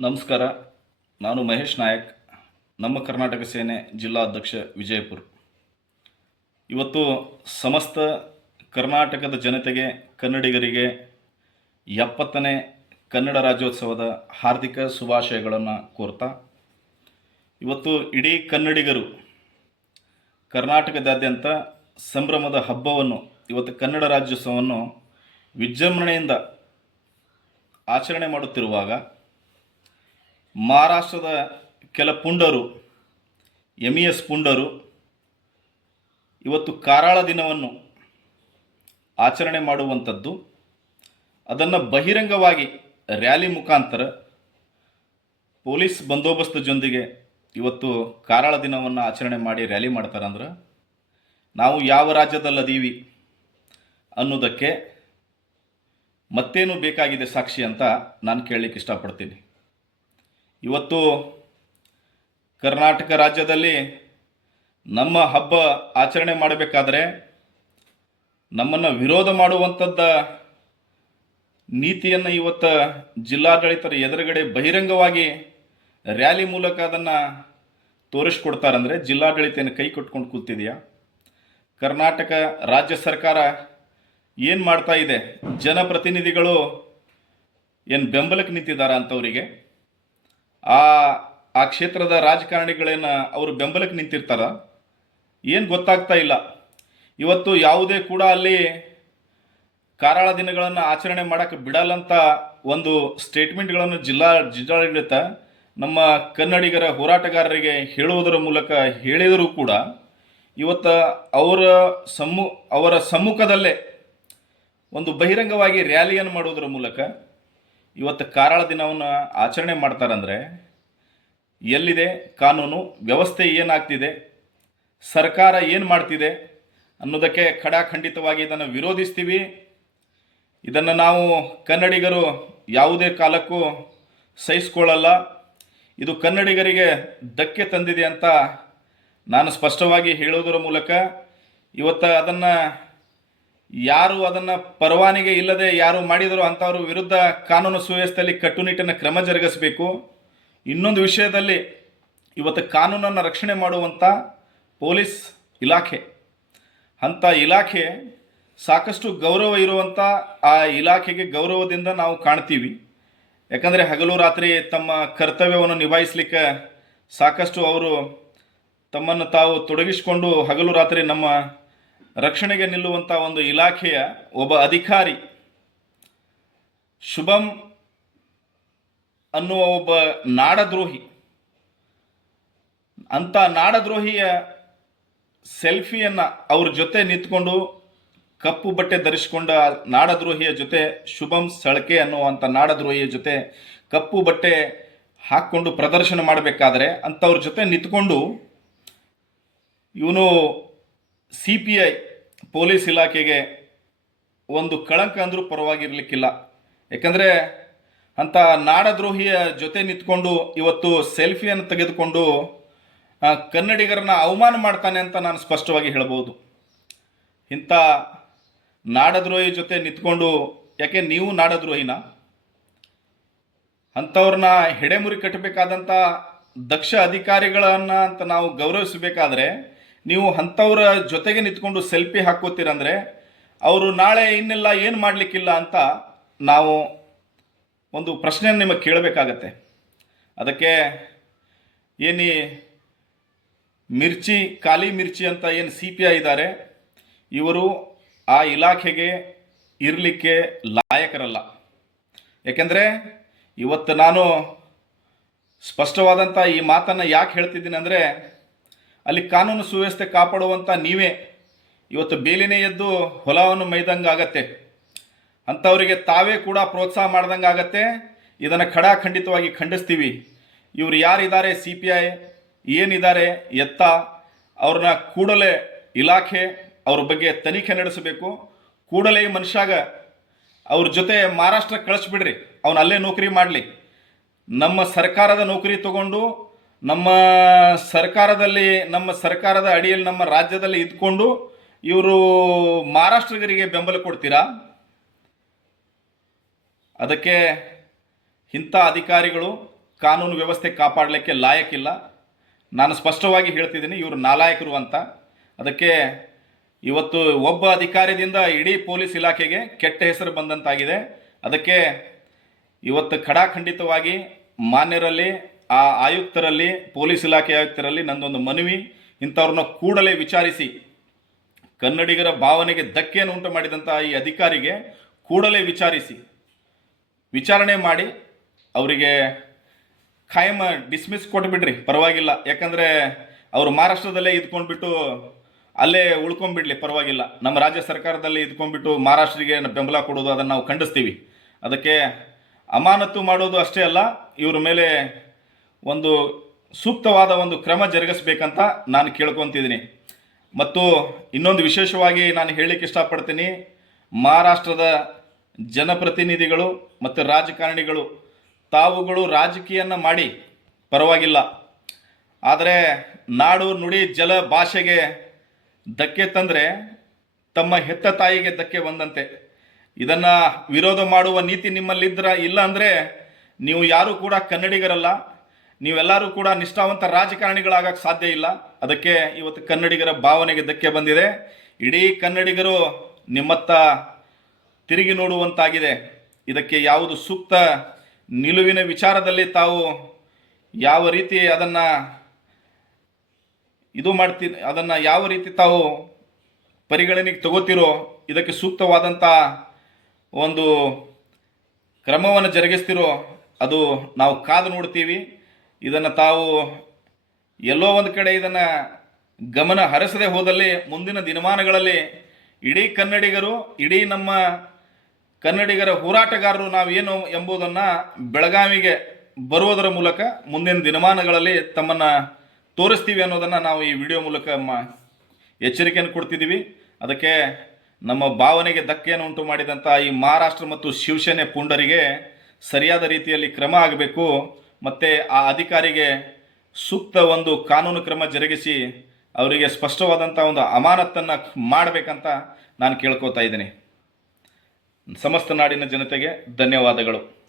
ನಮಸ್ಕಾರ. ನಾನು ಮಹೇಶ್ ನಾಯಕ್. ನಮ್ಮ ಕರ್ನಾಟಕ ಸೇನೆ ಜಿಲ್ಲಾಧ್ಯಕ್ಷ ವಿಜಯಪುರ. ಇವತ್ತು ಸಮಸ್ತ ಕರ್ನಾಟಕದ ಜನತೆಗೆ, ಕನ್ನಡಿಗರಿಗೆ ಎಪ್ಪತ್ತನೇ ಕನ್ನಡ ರಾಜ್ಯೋತ್ಸವದ ಹಾರ್ದಿಕ ಶುಭಾಶಯಗಳನ್ನು ಕೋರ್ತಾ, ಇವತ್ತು ಇಡೀ ಕನ್ನಡಿಗರು ಕರ್ನಾಟಕದಾದ್ಯಂತ ಸಂಭ್ರಮದ ಹಬ್ಬವನ್ನು, ಇವತ್ತು ಕನ್ನಡ ರಾಜ್ಯೋತ್ಸವವನ್ನು ವಿಜೃಂಭಣೆಯಿಂದ ಆಚರಣೆ ಮಾಡುತ್ತಿರುವಾಗ ಮಹಾರಾಷ್ಟ್ರದ ಕೆಲ ಪುಂಡರು ಎಂ ಇ ಎಸ್ ಪುಂಡರು ಇವತ್ತು ಕಾರಾಳ ದಿನವನ್ನು ಆಚರಣೆ ಮಾಡುವಂಥದ್ದು. ಅದನ್ನು ಬಹಿರಂಗವಾಗಿ ರ್ಯಾಲಿ ಮುಖಾಂತರ ಪೊಲೀಸ್ ಬಂದೋಬಸ್ತ್ ಜೊಂದಿಗೆ ಇವತ್ತು ಕಾರಾಳ ದಿನವನ್ನು ಆಚರಣೆ ಮಾಡಿ ರ್ಯಾಲಿ ಮಾಡ್ತಾರಂದ್ರೆ ನಾವು ಯಾವ ರಾಜ್ಯದಲ್ಲದೀವಿ ಅನ್ನೋದಕ್ಕೆ ಮತ್ತೇನು ಬೇಕಾಗಿದೆ ಸಾಕ್ಷಿ ಅಂತ ನಾನು ಕೇಳಲಿಕ್ಕೆ ಇಷ್ಟಪಡ್ತೀನಿ. ಇವತ್ತು ಕರ್ನಾಟಕ ರಾಜ್ಯದಲ್ಲಿ ನಮ್ಮ ಹಬ್ಬ ಆಚರಣೆ ಮಾಡಬೇಕಾದ್ರೆ ನಮ್ಮನ್ನು ವಿರೋಧ ಮಾಡುವಂಥದ್ದ ನೀತಿಯನ್ನು ಇವತ್ತು ಜಿಲ್ಲಾಡಳಿತರ ಎದುರುಗಡೆ ಬಹಿರಂಗವಾಗಿ ರ್ಯಾಲಿ ಮೂಲಕ ಅದನ್ನು ತೋರಿಸ್ಕೊಡ್ತಾರಂದರೆ ಜಿಲ್ಲಾಡಳಿತನ ಕೈ ಕೊಟ್ಕೊಂಡು ಕೂತಿದೆಯಾ? ಕರ್ನಾಟಕ ರಾಜ್ಯ ಸರ್ಕಾರ ಏನು ಮಾಡ್ತಾ ಇದೆ? ಜನಪ್ರತಿನಿಧಿಗಳು ಏನು ಬೆಂಬಲಕ್ಕೆ ನಿಂತಿದ್ದಾರಾ ಅಂಥವರಿಗೆ ಆ ಆ ಕ್ಷೇತ್ರದ ರಾಜಕಾರಣಿಗಳೇನ ಅವರು ಬೆಂಬಲಕ್ಕೆ ನಿಂತಿರ್ತಾರ? ಏನು ಗೊತ್ತಾಗ್ತಾ ಇಲ್ಲ. ಇವತ್ತು ಯಾವುದೇ ಕೂಡ ಅಲ್ಲಿ ಕಾರಾಳ ದಿನಗಳನ್ನು ಆಚರಣೆ ಮಾಡೋಕ್ಕೆ ಬಿಡಲ್ಲಂತ ಒಂದು ಸ್ಟೇಟ್ಮೆಂಟ್ಗಳನ್ನು ಜಿಲ್ಲಾ, ಜಿಲ್ಲಾಡಳಿತ ನಮ್ಮ ಕನ್ನಡಿಗರ ಹೋರಾಟಗಾರರಿಗೆ ಹೇಳುವುದರ ಮೂಲಕ ಹೇಳಿದರೂ ಕೂಡ ಇವತ್ತು ಅವರ ಸಮ್ಮು, ಅವರ ಸಮ್ಮುಖದಲ್ಲೇ ಒಂದು ಬಹಿರಂಗವಾಗಿ ರ್ಯಾಲಿಯನ್ನು ಮಾಡುವುದರ ಮೂಲಕ ಇವತ್ತು ಕಾರಾಳ ದಿನವನ್ನು ಆಚರಣೆ ಮಾಡ್ತಾರಂದರೆ ಎಲ್ಲಿದೆ ಕಾನೂನು, ವ್ಯವಸ್ಥೆ ಏನಾಗ್ತಿದೆ, ಸರ್ಕಾರ ಏನು ಮಾಡ್ತಿದೆ ಅನ್ನೋದಕ್ಕೆ ಖಡಾಖಂಡಿತವಾಗಿ ಇದನ್ನು ವಿರೋಧಿಸ್ತೀವಿ. ಇದನ್ನು ನಾವು ಕನ್ನಡಿಗರು ಯಾವುದೇ ಕಾಲಕ್ಕೂ ಸಹಿಸ್ಕೊಳ್ಳಲ್ಲ. ಇದು ಕನ್ನಡಿಗರಿಗೆ ಧಕ್ಕೆ ತಂದಿದೆ ಅಂತ ನಾನು ಸ್ಪಷ್ಟವಾಗಿ ಹೇಳೋದರ ಮೂಲಕ ಇವತ್ತು ಅದನ್ನು ಯಾರು ಅದನ್ನು ಪರವಾನಿಗೆ ಇಲ್ಲದೆ ಯಾರು ಮಾಡಿದರೂ ಅಂಥವ್ರ ವಿರುದ್ಧ ಕಾನೂನು ಸುವ್ಯವಸ್ಥೆಯಲ್ಲಿ ಕಟ್ಟುನಿಟ್ಟಿನ ಕ್ರಮ ಜರುಗಿಸಬೇಕು. ಇನ್ನೊಂದು ವಿಷಯದಲ್ಲಿ ಇವತ್ತು ಕಾನೂನನ್ನು ರಕ್ಷಣೆ ಮಾಡುವಂಥ ಪೊಲೀಸ್ ಇಲಾಖೆ. ಅಂಥ ಇಲಾಖೆ ಸಾಕಷ್ಟು ಗೌರವ ಇರುವಂಥ ಆ ಇಲಾಖೆಗೆ ಗೌರವದಿಂದ ನಾವು ಕಾಣ್ತೀವಿ. ಯಾಕಂದರೆ ಹಗಲು ರಾತ್ರಿ ತಮ್ಮ ಕರ್ತವ್ಯವನ್ನು ನಿಭಾಯಿಸಲಿಕ್ಕೆ ಸಾಕಷ್ಟು ಅವರು ತಮ್ಮನ್ನು ತಾವು ತೊಡಗಿಸಿಕೊಂಡು ಹಗಲು ರಾತ್ರಿ ನಮ್ಮ ರಕ್ಷಣೆಗೆ ನಿಲ್ಲುವಂಥ ಒಂದು ಇಲಾಖೆಯ ಒಬ್ಬ ಅಧಿಕಾರಿ ಶುಭಂ ಅನ್ನುವ ಒಬ್ಬ ನಾಡದ್ರೋಹಿ. ಅಂಥ ನಾಡದ್ರೋಹಿಯ ಸೆಲ್ಫಿಯನ್ನು ಅವ್ರ ಜೊತೆ ನಿಂತ್ಕೊಂಡು ಕಪ್ಪು ಬಟ್ಟೆ ಧರಿಸಿಕೊಂಡ ನಾಡದ್ರೋಹಿಯ ಜೊತೆ ಶುಭಂ ಸಳಕೆ ಅನ್ನುವಂಥ ನಾಡದ್ರೋಹಿಯ ಜೊತೆ ಕಪ್ಪು ಬಟ್ಟೆ ಹಾಕ್ಕೊಂಡು ಪ್ರದರ್ಶನ ಮಾಡಬೇಕಾದ್ರೆ ಅಂಥವ್ರ ಜೊತೆ ನಿಂತ್ಕೊಂಡು ಇವನು ಸಿ ಪಿ ಐ ಪೊಲೀಸ್ ಇಲಾಖೆಗೆ ಒಂದು ಕಳಂಕ ಅಂದರೂ ಪರವಾಗಿರಲಿಕ್ಕಿಲ್ಲ. ಯಾಕಂದರೆ ಅಂಥ ನಾಡದ್ರೋಹಿಯ ಜೊತೆ ನಿಂತ್ಕೊಂಡು ಇವತ್ತು ಸೆಲ್ಫಿಯನ್ನು ತೆಗೆದುಕೊಂಡು ಕನ್ನಡಿಗರನ್ನ ಅವಮಾನ ಮಾಡ್ತಾನೆ ಅಂತ ನಾನು ಸ್ಪಷ್ಟವಾಗಿ ಹೇಳ್ಬೋದು. ಇಂಥ ನಾಡದ್ರೋಹಿ ಜೊತೆ ನಿಂತ್ಕೊಂಡು, ಯಾಕೆ ನೀವು ನಾಡದ್ರೋಹಿನ? ಅಂಥವ್ರನ್ನ ಹೆಡೆಮುರಿ ಕಟ್ಟಬೇಕಾದಂಥ ದಕ್ಷ ಅಧಿಕಾರಿಗಳನ್ನು ಅಂತ ನಾವು ಗೌರವಿಸಬೇಕಾದ್ರೆ ನೀವು ಅಂಥವ್ರ ಜೊತೆಗೆ ನಿಂತ್ಕೊಂಡು ಸೆಲ್ಫಿ ಹಾಕೋತೀರಂದ್ರೆ ಅವರು ನಾಳೆ ಇನ್ನೆಲ್ಲ ಏನು ಮಾಡಲಿಕ್ಕಿಲ್ಲ ಅಂತ ನಾವು ಒಂದು ಪ್ರಶ್ನೆಯನ್ನು ನಿಮಗೆ ಕೇಳಬೇಕಾಗತ್ತೆ. ಅದಕ್ಕೆ ಏನಿ ಮಿರ್ಚಿ, ಖಾಲಿ ಮಿರ್ಚಿ ಅಂತ ಏನು ಸಿ ಪಿ ಐ ಇದ್ದಾರೆ, ಇವರು ಆ ಇಲಾಖೆಗೆ ಇರಲಿಕ್ಕೆ ಲಾಯಕರಲ್ಲ. ಯಾಕೆಂದರೆ ಇವತ್ತು ನಾನು ಸ್ಪಷ್ಟವಾದಂಥ ಈ ಮಾತನ್ನು ಯಾಕೆ ಹೇಳ್ತಿದ್ದೀನಿ ಅಂದರೆ ಅಲ್ಲಿ ಕಾನೂನು ಸುವ್ಯವಸ್ಥೆ ಕಾಪಾಡುವಂಥ ನೀವೇ ಇವತ್ತು ಬೇಲಿನೇ ಎದ್ದು ಹೊಲವನ್ನು ಮೈದಂಗೆ ಆಗತ್ತೆ. ಅಂಥವರಿಗೆ ತಾವೇ ಕೂಡ ಪ್ರೋತ್ಸಾಹ ಮಾಡ್ದಂಗೆ ಆಗತ್ತೆ. ಇದನ್ನು ಖಡಾಖಂಡಿತವಾಗಿ ಖಂಡಿಸ್ತೀವಿ. ಇವರು ಯಾರಿದ್ದಾರೆ? ಸಿ ಪಿ ಐ, ಏನಿದ್ದಾರೆ? ಎತ್ತ, ಅವ್ರನ್ನ ಕೂಡಲೇ ಇಲಾಖೆ ಅವ್ರ ಬಗ್ಗೆ ತನಿಖೆ ನಡೆಸಬೇಕು. ಕೂಡಲೇ ಈ ಮನುಷ್ಯಾಗ ಅವ್ರ ಜೊತೆ ಮಹಾರಾಷ್ಟ್ರ ಕಳಿಸ್ಬಿಡ್ರಿ. ಅವನು ಅಲ್ಲೇ ನೌಕರಿ ಮಾಡಲಿ. ನಮ್ಮ ಸರ್ಕಾರದ ನೌಕರಿ ತಗೊಂಡು ನಮ್ಮ ಸರ್ಕಾರದಲ್ಲಿ, ನಮ್ಮ ಸರ್ಕಾರದ ಅಡಿಯಲ್ಲಿ ನಮ್ಮ ರಾಜ್ಯದಲ್ಲಿ ಇದ್ಕೊಂಡು ಇವರು ಮಹಾರಾಷ್ಟ್ರಿಗರಿಗೆ ಬೆಂಬಲ ಕೊಡ್ತೀರಾ? ಅದಕ್ಕೆ ಇಂಥ ಅಧಿಕಾರಿಗಳು ಕಾನೂನು ವ್ಯವಸ್ಥೆ ಕಾಪಾಡಲಿಕ್ಕೆ ಲಾಯಕ್ಕಿಲ್ಲ. ನಾನು ಸ್ಪಷ್ಟವಾಗಿ ಹೇಳ್ತಿದ್ದೀನಿ, ಇವರು ನಾಲಾಯಕರು ಅಂತ. ಅದಕ್ಕೆ ಇವತ್ತು ಒಬ್ಬ ಅಧಿಕಾರಿದಿಂದ ಇಡೀ ಪೊಲೀಸ್ ಇಲಾಖೆಗೆ ಕೆಟ್ಟ ಹೆಸರು ಬಂದಂತಾಗಿದೆ. ಅದಕ್ಕೆ ಇವತ್ತು ಖಡಾಖಂಡಿತವಾಗಿ ಮಾನ್ಯರಲ್ಲಿ ಆ ಆಯುಕ್ತರಲ್ಲಿ, ಪೊಲೀಸ್ ಇಲಾಖೆ ಆಯುಕ್ತರಲ್ಲಿ ನಂದೊಂದು ಮನವಿ. ಇಂಥವ್ರನ್ನ ಕೂಡಲೇ ವಿಚಾರಿಸಿ. ಕನ್ನಡಿಗರ ಭಾವನೆಗೆ ಧಕ್ಕೆಯನ್ನು ಉಂಟು ಮಾಡಿದಂಥ ಈ ಅಧಿಕಾರಿಗೆ ಕೂಡಲೇ ವಿಚಾರಿಸಿ. ವಿಚಾರಣೆ ಮಾಡಿ ಅವರಿಗೆ ಖಾಯಂ ಡಿಸ್ಮಿಸ್ ಕೊಟ್ಬಿಡ್ರಿ, ಪರವಾಗಿಲ್ಲ. ಯಾಕಂದರೆ ಅವರು ಮಹಾರಾಷ್ಟ್ರದಲ್ಲೇ ಇದ್ಕೊಂಡ್ಬಿಟ್ಟು ಅಲ್ಲೇ ಉಳ್ಕೊಂಡ್ಬಿಡ್ಲಿ, ಪರವಾಗಿಲ್ಲ. ನಮ್ಮ ರಾಜ್ಯ ಸರ್ಕಾರದಲ್ಲಿ ಇದ್ಕೊಂಡ್ಬಿಟ್ಟು ಮಹಾರಾಷ್ಟ್ರಿಗೆ ಬೆಂಬಲ ಕೊಡೋದು ಅದನ್ನು ನಾವು ಖಂಡಿಸ್ತೀವಿ. ಅದಕ್ಕೆ ಅಮಾನತು ಮಾಡೋದು ಅಷ್ಟೇ ಅಲ್ಲ, ಇವ್ರ ಮೇಲೆ ಒಂದು ಸೂಕ್ತವಾದ ಒಂದು ಕ್ರಮ ಜರುಗಿಸ್ಬೇಕಂತ ನಾನು ಕೇಳ್ಕೊತಿದ್ದೀನಿ. ಮತ್ತು ಇನ್ನೊಂದು ವಿಶೇಷವಾಗಿ ನಾನು ಹೇಳಲಿಕ್ಕೆ ಇಷ್ಟಪಡ್ತೀನಿ, ಮಹಾರಾಷ್ಟ್ರದ ಜನಪ್ರತಿನಿಧಿಗಳು ಮತ್ತು ರಾಜಕಾರಣಿಗಳು ತಾವುಗಳು ರಾಜಕೀಯನ ಮಾಡಿ, ಪರವಾಗಿಲ್ಲ. ಆದರೆ ನಾಡು ನುಡಿ ಜಲ ಭಾಷೆಗೆ ಧಕ್ಕೆ ತಂದರೆ ತಮ್ಮ ಹೆತ್ತ ತಾಯಿಗೆ ಧಕ್ಕೆ ಬಂದಂತೆ. ಇದನ್ನು ವಿರೋಧ ಮಾಡುವ ನೀತಿ ನಿಮ್ಮಲ್ಲಿದ್ದರ ಇಲ್ಲ ಅಂದರೆ ನೀವು ಯಾರೂ ಕೂಡ ಕನ್ನಡಿಗರಲ್ಲ. ನೀವೆಲ್ಲರೂ ಕೂಡ ನಿಷ್ಠಾವಂತ ರಾಜಕಾರಣಿಗಳಾಗಕ್ಕೆ ಸಾಧ್ಯ ಇಲ್ಲ. ಅದಕ್ಕೆ ಇವತ್ತು ಕನ್ನಡಿಗರ ಭಾವನೆಗೆ ಧಕ್ಕೆ ಬಂದಿದೆ. ಇಡೀ ಕನ್ನಡಿಗರು ನಿಮ್ಮತ್ತ ತಿರುಗಿ ನೋಡುವಂತಾಗಿದೆ. ಇದಕ್ಕೆ ಯಾವುದು ಸೂಕ್ತ ನಿಲುವಿನ ವಿಚಾರದಲ್ಲಿ ತಾವು ಯಾವ ರೀತಿ ಅದನ್ನು ಇದು ಮಾಡ್ತಿ, ಅದನ್ನು ಯಾವ ರೀತಿ ತಾವು ಪರಿಗಣನೆಗೆ ತಗೋತಿರೋ ಇದಕ್ಕೆ ಸೂಕ್ತವಾದಂಥ ಒಂದು ಕ್ರಮವನ್ನು ಜರುಗಿಸ್ತಿರೋ ಅದು ನಾವು ಕಾದು ನೋಡ್ತೀವಿ. ಇದನ್ನು ತಾವು ಎಲ್ಲೋ ಒಂದು ಕಡೆ ಇದನ್ನು ಗಮನ ಹರಿಸದೆ ಹೋದಲ್ಲಿ ಮುಂದಿನ ದಿನಮಾನಗಳಲ್ಲಿ ಇಡೀ ಕನ್ನಡಿಗರು, ಇಡೀ ನಮ್ಮ ಕನ್ನಡಿಗರ ಹೋರಾಟಗಾರರು ನಾವೇನು ಎಂಬುದನ್ನು ಬೆಳಗಾವಿಗೆ ಬರುವುದರ ಮೂಲಕ ಮುಂದಿನ ದಿನಮಾನಗಳಲ್ಲಿ ತಮ್ಮನ್ನು ತೋರಿಸ್ತೀವಿ ಅನ್ನೋದನ್ನು ನಾವು ಈ ವಿಡಿಯೋ ಮೂಲಕ ಎಚ್ಚರಿಕೆಯನ್ನು ಕೊಡ್ತಿದ್ದೀವಿ. ಅದಕ್ಕೆ ನಮ್ಮ ಭಾವನೆಗೆ ಧಕ್ಕೆಯನ್ನು ಉಂಟು ಮಾಡಿದಂಥ ಈ ಮಹಾರಾಷ್ಟ್ರ ಮತ್ತು ಶಿವಸೇನೆ ಪುಂಡರಿಗೆ ಸರಿಯಾದ ರೀತಿಯಲ್ಲಿ ಕ್ರಮ ಆಗಬೇಕು. ಮತ್ತು ಆ ಅಧಿಕಾರಿಗೆ ಸೂಕ್ತ ಒಂದು ಕಾನೂನು ಕ್ರಮ ಜರುಗಿಸಿ ಅವರಿಗೆ ಸ್ಪಷ್ಟವಾದಂಥ ಒಂದು ಅಮಾನತನ್ನು ಮಾಡಬೇಕಂತ ನಾನು ಕೇಳ್ಕೊತಾ ಇದ್ದೀನಿ. ಸಮಸ್ತ ನಾಡಿನ ಜನತೆಗೆ ಧನ್ಯವಾದಗಳು.